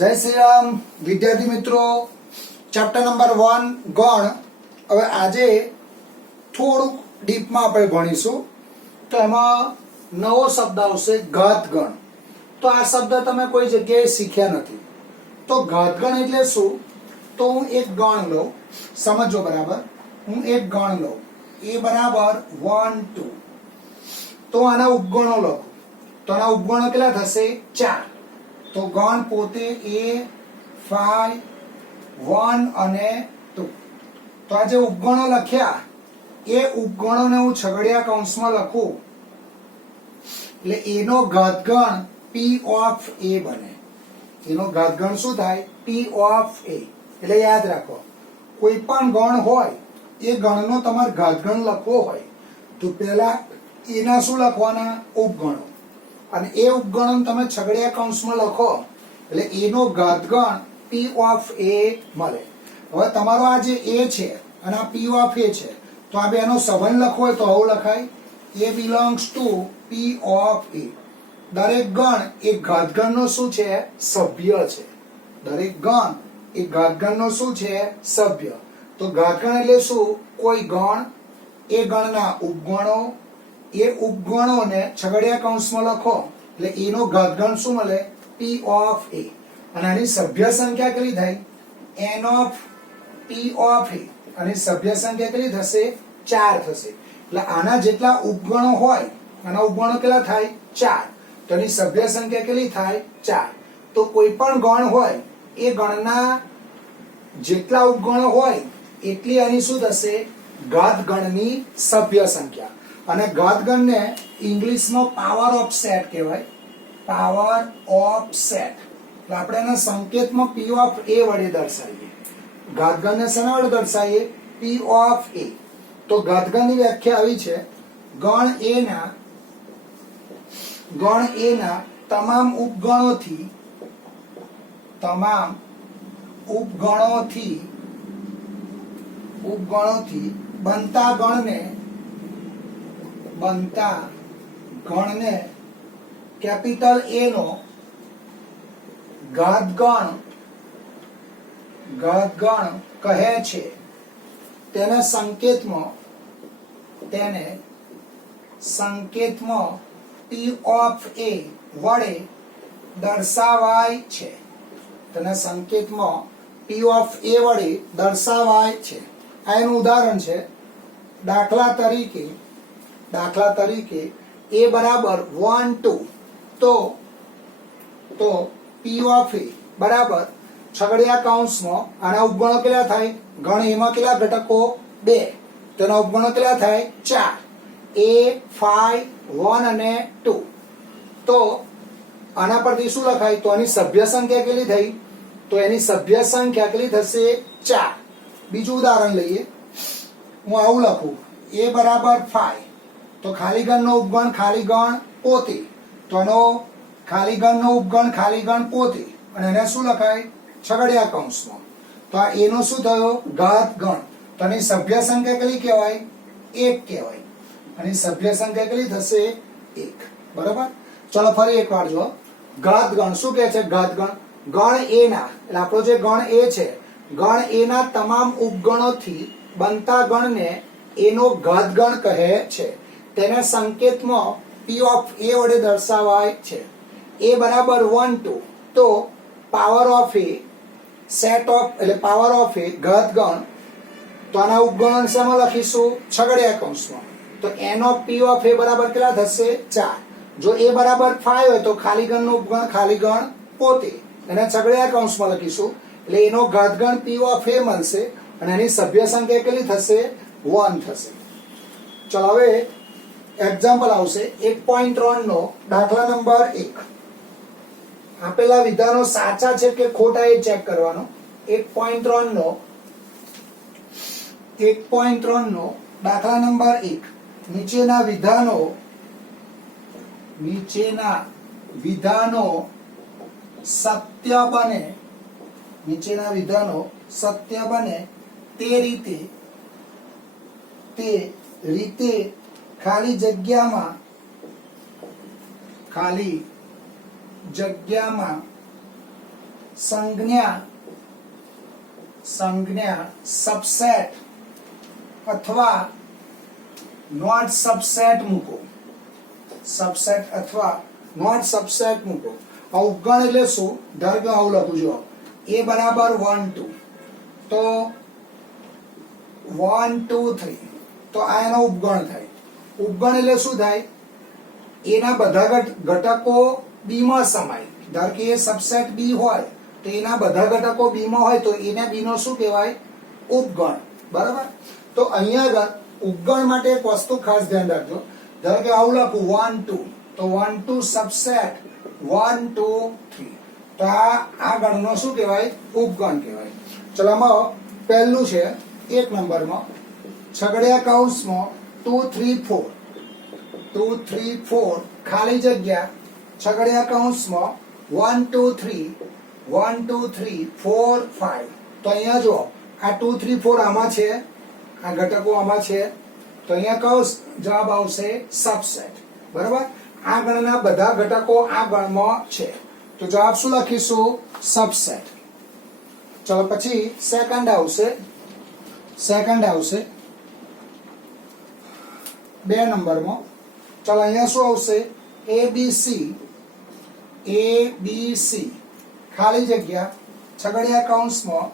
जय श्री राम विद्यार्थी मित्रों चैप्टर नंबर 1 गण હવે આજે થોડું ડીપમાં આપણે ભણીશું તો એમાં નવો શબ્દ આવશે ઘાતગણ। તો આ શબ્દ તમે કોઈ જગ્યાએ શીખ્યા નથી। તો ઘાતગણ એટલે શું? તો હું એક ગણ લઉં, સમજો બરાબર, હું એક ગણ લઉં a બરાબર 1 2, તો આના ઉપગણો લખું તો આના ઉપગણો કેટલા થશે? 4। तो गण पोते a 5 1 અને 2। तो आ जे उपगणो लख्या ए उपगणोने હું છગડિયા કૌંસમાં લખું એટલે a no ઘાતગણ p of a બને। એનો ઘાતગણ શું થાય? p of a। એટલે યાદ રાખો, કોઈ પણ ગણ હોય એ ગણનો તમારે ઘાતગણ લખવો હોય તો પહેલા એના શું લખવાના? ઉપગણો, અને એ ઉપગણન તમે છગડિયા કૌંસમાં લખો એટલે a no ઘાતગણ p of a મળે। હવે તમારો આ જે a છે અને આ p of a છે તો આ બેનો સંબંધ લખવો હોય તો આવું લખાય a belongs to p of a। દરેક ગણ એ ઘાતગણનો શું છે? સભ્ય છે। દરેક ગણ એ ઘાતગણનો શું છે? સભ્ય। તો ઘાતગણ એટલે શું? કોઈ ગણ, એ ગણના ઉપગણો, એ ઉપગણોને છગડિયા કૌંસમાં લખો એટલે a નો ઘાતગણ શું મળે? p of a। અને આની સભ્ય સંખ્યા કેટલી થાય? n of p of a। અને સભ્ય સંખ્યા કેટલી થશે? 4 થશે। એટલે આના જેટલા ઉપગણો હોય, આના ઉપગણો કેટલા થાય? 4। તો એની સભ્ય સંખ્યા કેટલી થાય? 4। તો કોઈ પણ ગણ હોય એ ગણના જેટલા ઉપગણો હોય એટલી આની શું થશે? ઘાતગણની સભ્ય સંખ્યા। અને ઘાતગણને ઇંગ્લિશમાં પાવર ઓફ સેટ કહેવાય, પાવર ઓફ સેટ। એટલે આપણે એના સંકેતમાં p of a વડે દર્શાવીએ। ઘાતગણને શેના વડે દર્શાવીએ? p of a। તો ઘાતગણની વ્યાખ્યા આવી છે, ગણ a ના તમામ ઉપગણોથી બનતા ગણને કેપિટલ A નો ઘાતગણ કહે છે। તેને સંકેતમાં p of a વડે દર્શાવાય છે। તેને સંકેતમાં p of a વડે દર્શાવાય છે। આ એનું ઉદાહરણ છે। દાખલા તરીકે a બરાબર 1 2, તો p of a બરાબર છગડિયા કૌંસમાં આના ઉપગણો કેટલા થાય? ગણ એમાં કેટલા ઘટકો? 2, તેના ઉપગણો કેટલા થાય? 4, a 5 1 અને 2। તો આના પરથી શું લખાય? તો આની સભ્ય સંખ્યા કેટલી થઈ? તો એની સભ્ય સંખ્યા કેટલી થશે? 4। બીજું ઉદાહરણ લઈએ, હું આવું લખું a બરાબર 5, તો ખાલી ગણનો ઉપગણ ખાલી ગણ પોતે, તો એનો ખાલી ગણનો ઉપગણ ખાલી ગણ પોતે, અને એને શું લખાય? છગડિયા કૌંસમાં। તો આ a નો શું થયો? ઘાતગણ। તો એની સભ્ય સંખ્યા કેટલી કહેવાય? 1 કહેવાય। અને સભ્ય સંખ્યા કેટલી થશે? 1। બરાબર? ચલો ફરી એકવાર જો, ઘાતગણ શું કહે છે? ઘાતગણ ગણ a ના, એટલે આપણો જે ગણ a છે, ગણ a ના તમામ ઉપગણોથી બનતા ગણને a નો ઘાતગણ કહે છે। તેને સંકેતમાં p of a વડે દર્શાવાય છે। a બરાબર 1 2, તો power of a set of એટલે પાવર ઓફ a ઘાતગણ, તો આના ઉપગણો શેમાં લખીશું? છગડિયા કૌંસમાં। તો n of p of a બરાબર કેટલા થશે? 4। જો a બરાબર 5 હોય તો ખાલી ગણનો ઉપગણ ખાલી ગણ પોતે, એને છગડિયા કૌંસમાં લખીશું એટલે એનો ઘાતગણ p of a મળશે, અને એની સભ્ય સંખ્યા કેટલી થશે? 1 થશે। ચલો હવે એક્ઝામ્પલ આવશે 1.3 નો દાખલા નંબર 1। આપેલા વિધાનો સાચા છે કે ખોટા એ ચેક કરવાનો। 1.3 નો દાખલા નંબર 1, નીચેના વિધાનો સત્ય બને તે રીતે ખાલી જગ્યામાં સંજ્ઞા સબસેટ અથવા નોટ સબસેટ મૂકો, સબસેટ અથવા નોટ સબસેટ મૂકો. આ ઉપગણ એટલે શું? ધારો કે આવું લખું જો a બરાબર 1 2, તો 1 2 3, તો આ એનો ઉપગણ થાય. ઉપગણ એટલે શું થાય? એના બધા ઘટકો બી માં સમાય. ધારો કે એ સબસેટ બી હોય તો એના બધા ઘટકો બી માં હોય તો એને બી નો શું કહેવાય? ઉપગણ. બરાબર? તો અહીંયા આગળ ઉપગણ માટે એક વસ્તુ ખાસ ધ્યાન રાખજો. ધારો કે આવું લખું 1 2, તો 1 2 સબસેટ 1 2 3, તો આ ગણનો શું કહેવાય? ઉપગણ કહેવાય. ચલો આમાં પહેલું છે 1 નંબરમાં છગડિયા કૌંસમાં 2 3 4, 2 3 4 ખાલી જગ્યા છગડિયા કૌંસમાં 1 2 3 1 2 3 4 5. તો અહીંયા જો આ 2 3 4 આમાં છે, આ ઘટકો આમાં છે, તો અહીંયા કયો જવાબ આવશે? સબસેટ. બરાબર? આ ગણના બધા ઘટકો આ ગણમાં છે, તો જવાબ શું લખીશું? સબસેટ. ચલો પછી સેકન્ડ આવશે 2 નંબરમાં. ચલો અહીંયા શું આવશે? ABC ખાલી જગ્યા છગડિયા કૌંસમાં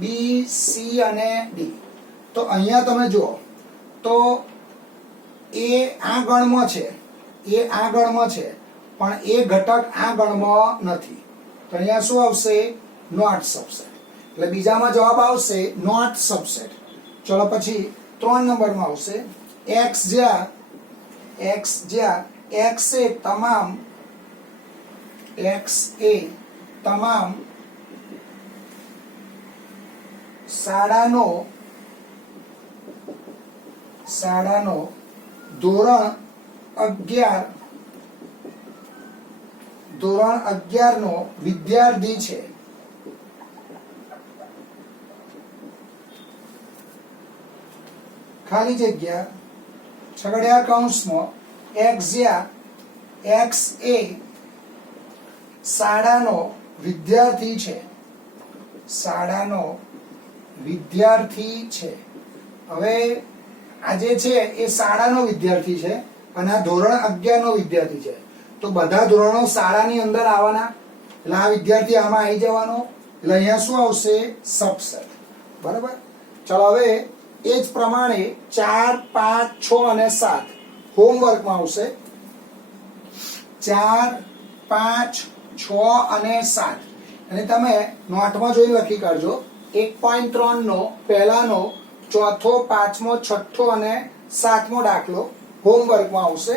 બી સી અને ડી. તો અહીંયા તમે જુઓ તો એ આ ગણમાં છે, પણ એ ઘટક આ ગણમાં નથી, તો અહીંયા શું આવશે? Not subset. એટલે બીજામાં જવાબ આવશે નોટ સબસેટ. ચલો પછી 3 નંબરમાં આવશે x જ્યાં x એ તમામ શાળાનો ધોરણ 11 નો વિદ્યાર્થી છે. ખાલી જગ્યા છગડિયા કૌંસમાં x જ્યાં x એ શાળાનો વિદ્યાર્થી છે. હવે આ જે છે એ શાળાનો વિદ્યાર્થી છે અને આ ધોરણ 11 નો વિદ્યાર્થી છે, તો બધા ધોરણો શાળાની અંદર આવવાના, એટલે આ વિદ્યાર્થી આમાં આવી જવાનો, એટલે અહીંયા શું આવશે? સબસેટ. બરાબર? ચલો હવે એ જ પ્રમાણે 4 5 6 અને 7 હોમવર્કમાં આવશે. 4 5 6 અને 7 અને તમે નોટમાં જોઈને લખી કાઢજો. 1.3 નો પહેલાનો, ચોથો, પાંચમો, છઠ્ઠો અને 7મો દાખલો હોમવર્કમાં આવશે.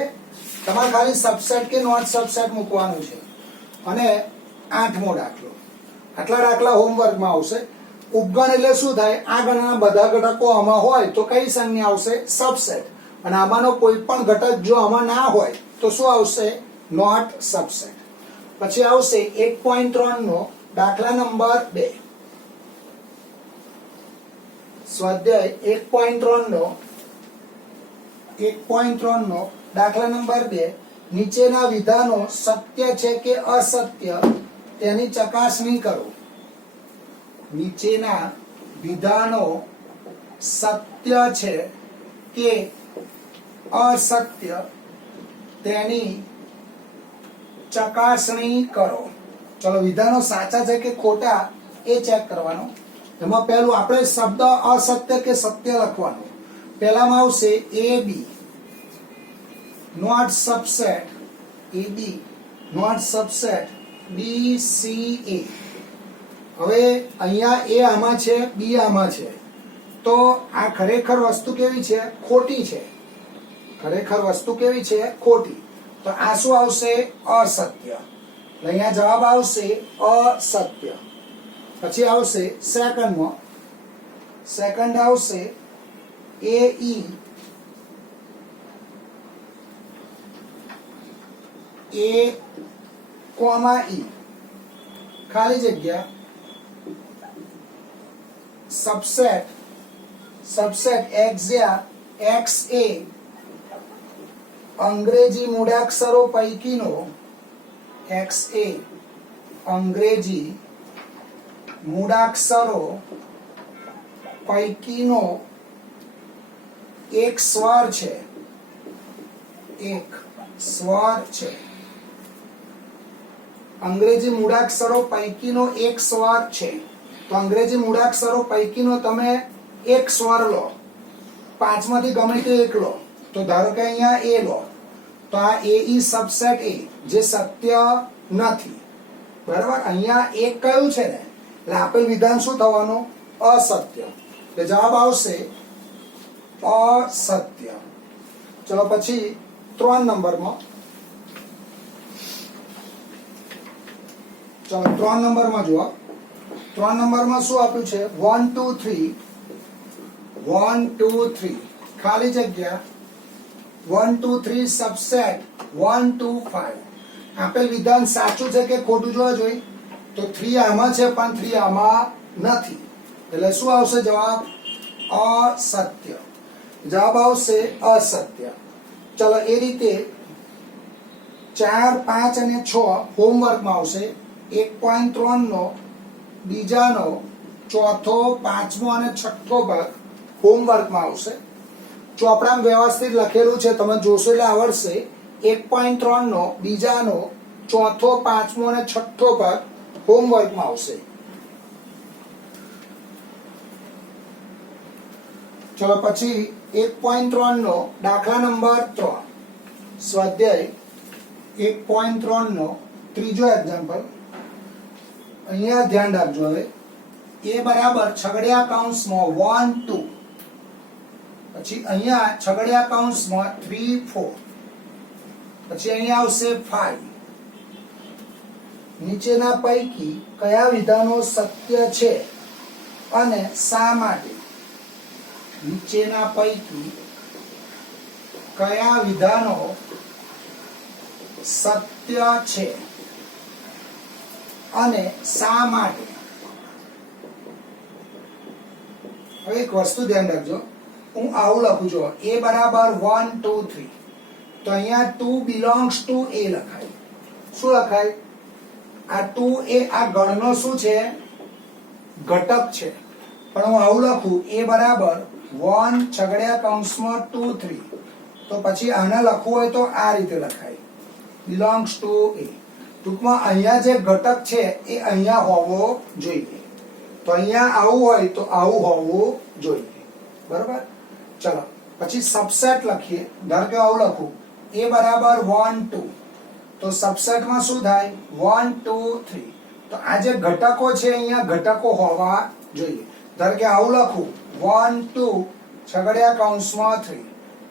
તમારે ખાલી સબસેટ કે નોટ સબસેટ મૂકવાનું છે. અને 8મો દાખલો. આટલા દાખલા હોમવર્કમાં આવશે. ઉપગણ એટલે શું થાય? આ ગણના બધા ઘટકો આમાં હોય તો કઈ સંજ્ઞા આવશે? સબસેટ. અને આમાંનો કોઈ પણ ઘટક જો આમાં ના હોય તો શું આવશે? Not subset. પછી આવશે 1.3 નો દાખલા નંબર 2. સ્વાધ્યાય 1.3 નો દાખલા નંબર 2. નીચેના વિધાનો સત્ય છે કે અસત્ય તેની ચકાસણી કરો. નીચેના વિધાનો સત્ય છે કે અસત્ય તેની ચકાસણી કરો. ચલો વિધાનો સાચા છે કે ખોટા એ ચેક કરવાનું. એમાં પહેલું આપણે શબ્દ અસત્ય કે સત્ય લખવાનું. પહેલામાં આવશે A B not subset, A B not subset B C A. હવે અહીંયા એ આમાં છે, બી આમાં છે, તો આ ખરેખર વસ્તુ કેવી છે? ખોટી છે. ખરેખર વસ્તુ કેવી છે? ખોટી. તો આ શું આવશે? અસત્ય. અહીંયા જવાબ આવશે અસત્ય. પછી આવશે સેકન્ડ આવશે એ ઈ ખાલી જગ્યા સબસેટ x એ અંગ્રેજી મૂળાક્ષરો પૈકીનો, x એ અંગ્રેજી મૂળાક્ષરો પૈકીનો એક સ્વર છે, એક સ્વર છે. અંગ્રેજી મૂળાક્ષરો પૈકીનો એક સ્વર છે. તો અંગ્રેજી મૂળાક્ષરો પૈકીનો તમે એક સ્વર લો, પાંચમાંથી ગમે તે એક લો. તો ધારો કે અહીંયા એ લો, તો આ એ ઈ સબસેટ એ જે સત્ય નથી. બરાબર, અહીંયા એક કયું છે ને, એટલે આપેલ વિધાન શું થવાનું? અસત્ય. એટલે જવાબ આવશે અસત્ય. ચલો પછી 3 નંબરમાં, ચલો 3 નંબરમાં જુઓ. 3 નંબરમાં શું આપ્યું છે? 1 2 3 1 2 3 ખાલી જગ્યા 1 2 3 સબસેટ 1 2 5. આપેલ વિધાન સાચું છે કે ખોટું જોવા જોઈએ. તો 3 આમાં છે પણ 3 આમાં નથી, એટલે શું આવશે જવાબ? અસત્ય. જવાબ આવશે અસત્ય. ચલો એ રીતે 4 5 અને 6 હોમવર્કમાં આવશે. 1.3 નો બીજાનો ચોથો, પાંચમો અને છઠ્ઠો ભાગ હોમવર્કમાં આવશે. ચોપડામાં વ્યવસ્થિત લખેલું છે, તમે જોશો એટલે આવડશે. 1.3 નો બીજાનો ચોથો, પાંચમો અને છઠ્ઠો ભાગ હોમવર્કમાં આવશે. ચલો પછી 1.3 નો દાખલા નંબર 3, સ્વાધ્યાય 1.3 નો ત્રીજો એક્ઝામ્પલ. અહીંયા ધ્યાન રાખજો. હવે એ બરાબર છગડિયા કૌંસમાં 1 2, પછી અહીંયા છગડિયા કૌંસમાં 3 4, પછી અહીંયા આવશે 5. નીચેના પૈકી કયા વિધાનો સત્ય છે અને શા માટે? નીચેના પૈકી કયા વિધાનો સત્ય છે અને શા માટે? હવે એક વસ્તુ ધ્યાન રાખજો, હું આવું લખું છું, એ બરાબર 1 2 3. તો અહીંયા 2 બિલોંગ્સ ટુ એ લખાય. શું લખાય? આ 2 એ આ ગણનો શું છે? ઘટક છે. પણ હું આવું લખું, એ બરાબર 1 છગડિયા કૌંસમાં 2 3. તો પછી આને લખવું હોય તો આ રીતે લખાય, બિલોંગ્સ ટુ એ. ટૂંકમાં અહીંયા જે ઘટક છે એ અહીંયા હોવો જોઈએ. તો અહીંયા આવું હોય તો આવું હોવું જોઈએ. બરાબર. ચલો પછી સબસેટ લખીએ. ધારો કે આવું લખું, એ બરાબર 1 2. તો સબસેટમાં શું થાય? 1 2 3. તો આ જે ઘટકો છે અહીંયા ઘટકો હોવા જોઈએ. ધારો કે આવું લખું, 1 2 છગડિયા કૌંસમાં 3.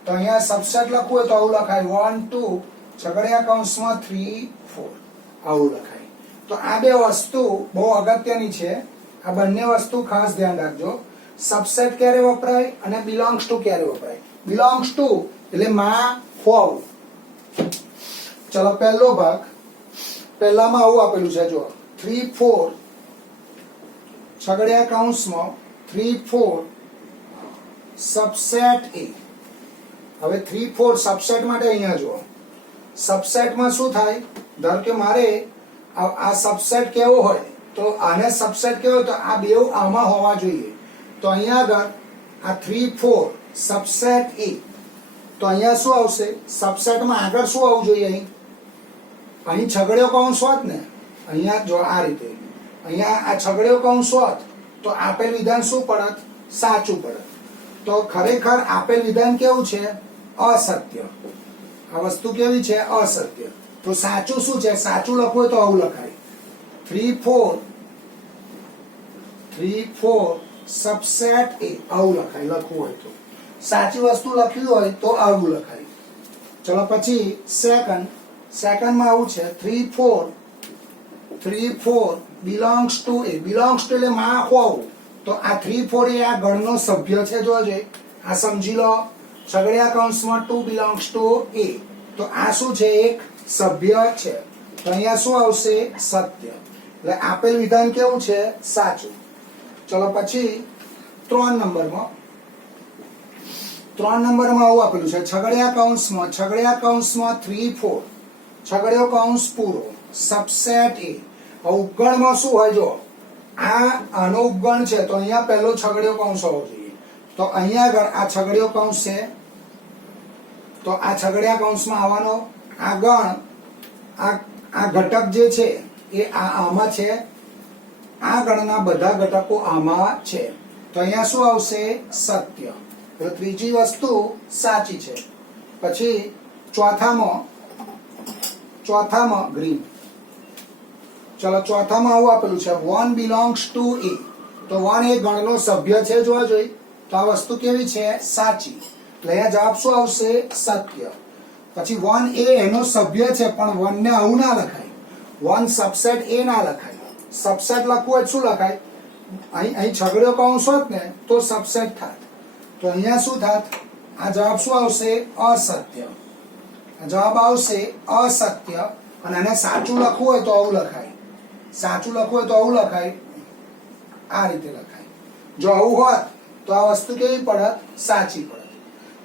તો અહીંયા સબસેટ લખવું હોય તો આવું લખાય, 1 2 છગડિયા કૌંસમાં 3 4. આવું લખાય. તો આ બે વસ્તુ બહુ અગત્યની છે. આ બંને વસ્તુ ખાસ ધ્યાન રાખજો. સબસેટ ક્યારે વપરાય અને બિલોંગ્સ ટુ ક્યારે વપરાય? બિલોંગ્સ ટુ એટલે માં હોવું. ચલો પહેલો ભાગ, પહેલામાં આવું આપેલું છે, જો 3 4 છગડિયા કૌંસમાં 3 4 સબસેટ એ. હવે 3 4 સબસેટ માટે અહીંયા જુઓ, સબસેટમાં શું થાય? ધારો કે મારે આ સબસેટ કેવો હોય તો આને સબસેટ કેવો હોય તો આ બે આમાં હોવા જોઈએ. તો અહીંયા આગળ આ 3 4 સબસેટ એ. તો અહીંયા શું આવશે? સબસેટમાં આગળ શું આવવું જોઈએ? અહીં છગડીયો કૌંસ હોત ને, અહીંયા જો આ રીતે અહીંયા આ છગડીયો કૌંસ હોત તો આપેલ વિધાન શું પડત? સાચું પડત. તો ખરેખર આપેલ વિધાન કેવું છે? અસત્ય. આ વસ્તુ કેવી છે? અસત્ય. તો સાચું શું છે? સાચું લખવું હોય તો આવું લખાય, 3 4 સબસેટ એ. આવું લખાય લખવું હોય તો. સાચી વસ્તુ લખવી હોય તો આવું લખાય. ચલો પછી સેકન્ડમાં આવું છે, 3 4 belongs to A. Belongs to એટલે માં હોવું. તો આ 3 4 એ આ ગણનો સભ્ય છે. જોજે આ સમજી લો, છગડિયા કૌંસમાં 2 બિલોંગ્સ ટુ એ. તો આ શું છે? એક સભ્ય છે. તો અહીંયા શું આવશે? સત્ય. એટલે આપેલ વિધાન કેવું છે? સાચું. ચલો પછી 3 નંબરમાં આવું આપેલું છે, છગડિયા કૌંસમાં 3 4 છગડિયો કૌંસ પૂરો સબસેટ એ. ઉગણમાં શું હોય? જો આનો ઉપગણ છે તો અહીંયા પહેલો છગડીયો કૌંસ હોવો જોઈએ. તો અહીંયા આગળ આ છગડીયો કૌંસ છે તો આ છગડીયા કૌંસમાં આવવાનો આ ગણ આ ઘટક જે છે એ આમાં છે. આ ગણના બધા ઘટકો આમાં છે તો અહીંયા શું આવશે? સત્ય. તો ત્રીજી વસ્તુ સાચી છે. પછી ચોથામાં ગ્રીન. ચલો ચોથામાં આવું આપેલું છે 1 belongs to A. તો 1 એ ગણનો સભ્ય છે જોવા જોઈએ. તો આ વસ્તુ કેવી છે? સાચી. એટલે અહીંયા જવાબ શું આવશે? સત્ય. પછી 1 એ એનો સભ્ય છે પણ 1 ને આવું ના લખાય. 1 સબસેટ એ ના લખાય. સબસેટ લખવું હોય શું લખાય? અહીં છગડીયો કૌંસ હોત ને તો સબસેટ થાત. તો અહીંયા શું થાત? આ જવાબ શું આવશે? અસત્ય. જવાબ આવશે અસત્ય. અને આને સાચું લખવું હોય તો આવું લખાય. સાચું લખવું હોય તો આવું લખાય. આ રીતે લખાય. જો આવું હોત તો આ વસ્તુ કેવી પડત? સાચી પડત.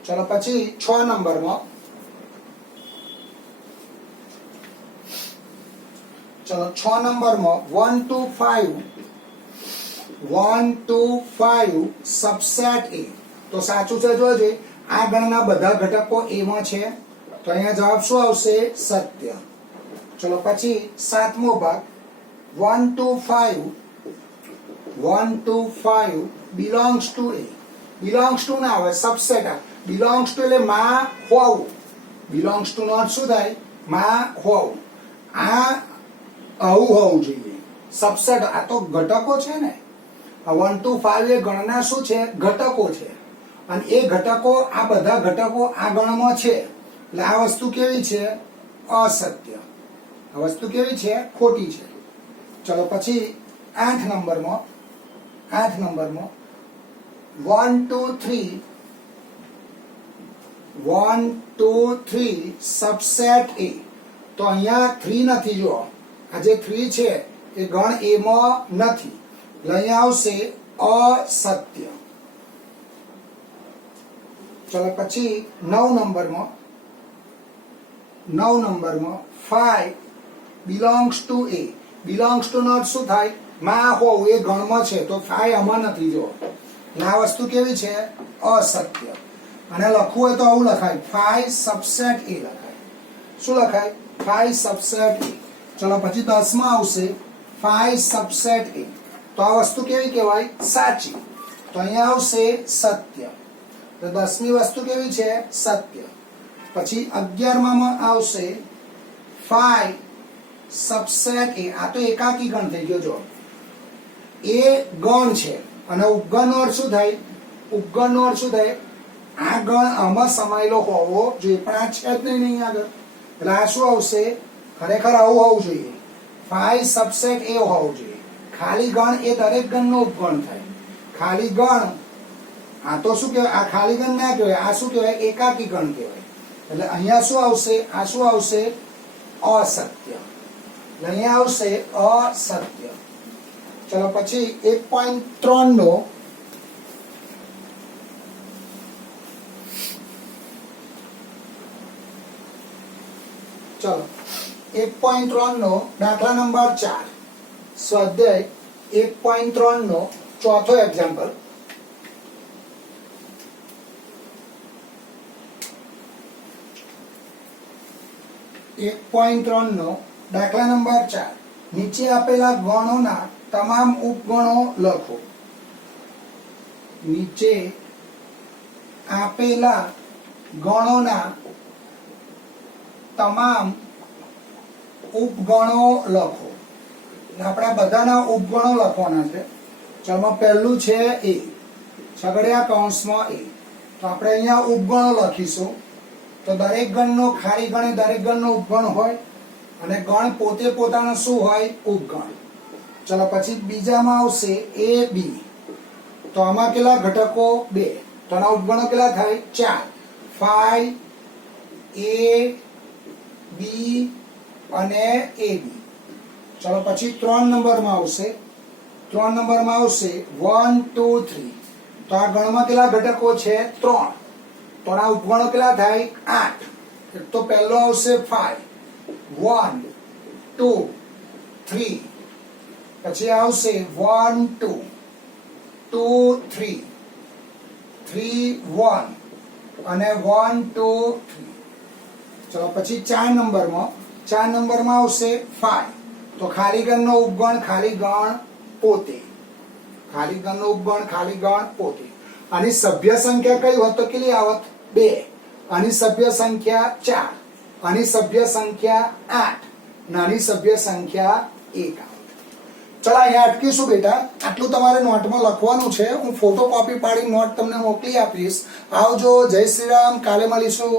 ચલો પછી 6 નંબરમાં. ચલો 6 નંબરમાં 1 to 5 સબસેટ એ. તો સાચું છે જોજો. આ ગણના બધા ઘટકો એ માં છે તો અહીંયા જવાબ શું આવશે? સત્ય. ચલો પછી 7મો ભાગ 1 to 5 belongs to A. belongs to ના આવે, સબસેટ આવે. belongs to એટલે માં હોવું. belongs to નો અર્થ શું થાય? માં હોવું. આ આવું હોવું જોઈએ. સબસેટ આ તો ઘટકો છે ને. 1 to 5 એ ગણના શું છે? ઘટકો છે. અને એ ઘટકો આ બધા ઘટકો આ ગણમાં છે એટલે આ વસ્તુ કેવી છે? અસત્ય. આ વસ્તુ કેવી છે? ખોટી છે. ચલો પછી 8 નંબરમાં 1 to 3 સબસેટ એ. તો અહીંયા 3 નથી. જો આ જે 3 છે એ ગણ એ માં નથી એટલે અહીંયા આવશે અસત્ય. ચલો પછી 9 નંબરમાં 5 belongs to A. belongs to નો અર્થ શું થાય? માં હોવું. એ ગણમાં છે તો 5 આમાં નથી. જો આ વસ્તુ કેવી છે? અસત્ય. અને લખવું હોય તો આવું લખાય 5 સબસેટ એ લખાય. શું લખાય? 5 સબસેટ એ. ચલો પછી 10માં આવશે 5 સબસેટ એ. તો આ વસ્તુ કેવી કહેવાય? સાચી. તો અહીંયા આવશે સત્ય. તો 10મી વસ્તુ કેવી છે? સત્ય. પછી 11માં આવશે 5 સબસેટ એ. આ તો એકાકી ગણ થઈ ગયો. જો એ ગણ છે અને ઉપગણનો અર્થ શું થાય? ઉપગણનો અર્થ શું થાય? આ ગણ આમાં સમાયેલો હોવો જોઈએ પણ આ છે જ નહીં આગળ. એટલે આ શું આવશે? ખરેખર આવું હોવું જોઈએ. 5 સબસેટ એ હોવું જોઈએ. ખાલી ગણ એ દરેક ગણનો ઉપગણ થાય. ખાલી ગણ આ તો શું કહેવાય? આ ખાલી ગણ ના કહેવાય. આ શું કહેવાય? એકાકી ગણ કહેવાય. એટલે અહીંયા શું આવશે? આ શું આવશે? અસત્ય. એટલે અહીંયા આવશે અસત્ય. ચલો પછી 1.3 નો ચલો 1.3 નો દાખલા નંબર 4 સ્વાધ્યાય 1.3 નો ચોથો એક્ઝામ્પલ. નો દાખલા નંબર 4. નીચે આપેલા ગણોના તમામ ઉપગણો લખો. નીચે આપેલા ગણોના તમામ ઉપગણો લખો. આપણે બધાના ઉપગણો લખવાના છે. ચલો પહેલું છે એ. છગડીયા કૌંસમાં એ. તો આપણે અહીંયા ઉપગણો લખીશું. તો દરેક ગણનો ખાલી ગણ એ દરેક ગણનો ઉપગણ હોય અને ગણ પોતે પોતાનો શું હોય? ઉપગણ. ચલો પછી બીજામાં આવશે એ બી. તો આમાં કેટલા ઘટકો? 2. તો આના ઉપગણો કેટલા થાય? 4. 5 એ બી અને એ બી. ચલો પછી 3 નંબરમાં આવશે 1 2 3. તો આ ગણમાં કેટલા ઘટકો છે? 3. તો આ ઉપગણો કેટલા થાય? 8. એક તો પહેલો આવશે 5. 1 2 3 પછી આવશે 1 2 2 3 3 1 અને 1 2 3. ચલો પછી 4 નંબરમાં આવશે 5. તો ખાલી ગણનો ઉપગણ ખાલી ગણ પોતે, ખાલી ગણનો ઉપગણ ખાલી ગણ પોતે. આની સભ્ય સંખ્યા કઈ હોત તો કેટલી આવત? 2. આની સભ્ય સંખ્યા 4, આની સભ્ય સંખ્યા 8, નાની સભ્ય સંખ્યા 1. ચલો અહીંયા અટકીશું બેટા. આટલું તમારે નોટમાં લખવાનું છે. હું ફોટો કોપી પાડી નોટ તમને મોકલી આપીશ. આવજો. જય શ્રી રામ. કાલે મળીશું.